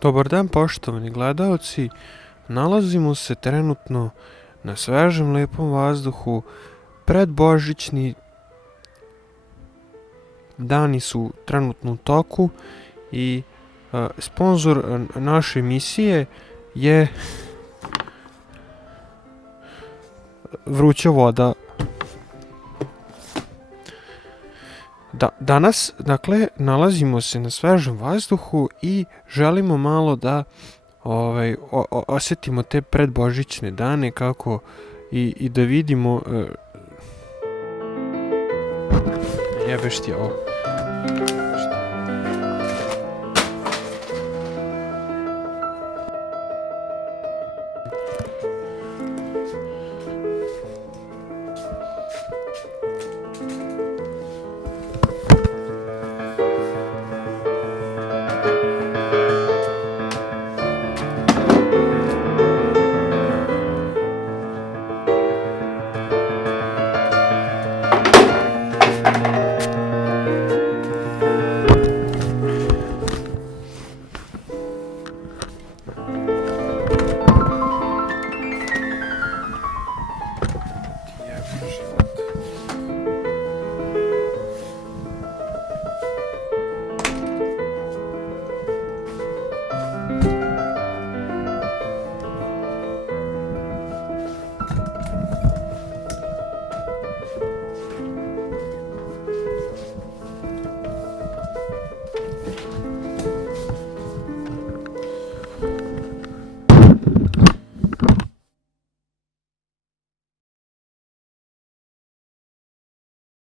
Dobar dan poštovani gledaoci, nalazimo se trenutno na svežem lepom vazduhu, predbožićni dani su trenutno u toku i sponzor naše emisije je vruća voda. Danas, dakle, nalazimo se na svežem vazduhu i želimo malo da osjetimo te predbožićne dane kako i da vidimo jebeš ti ovo.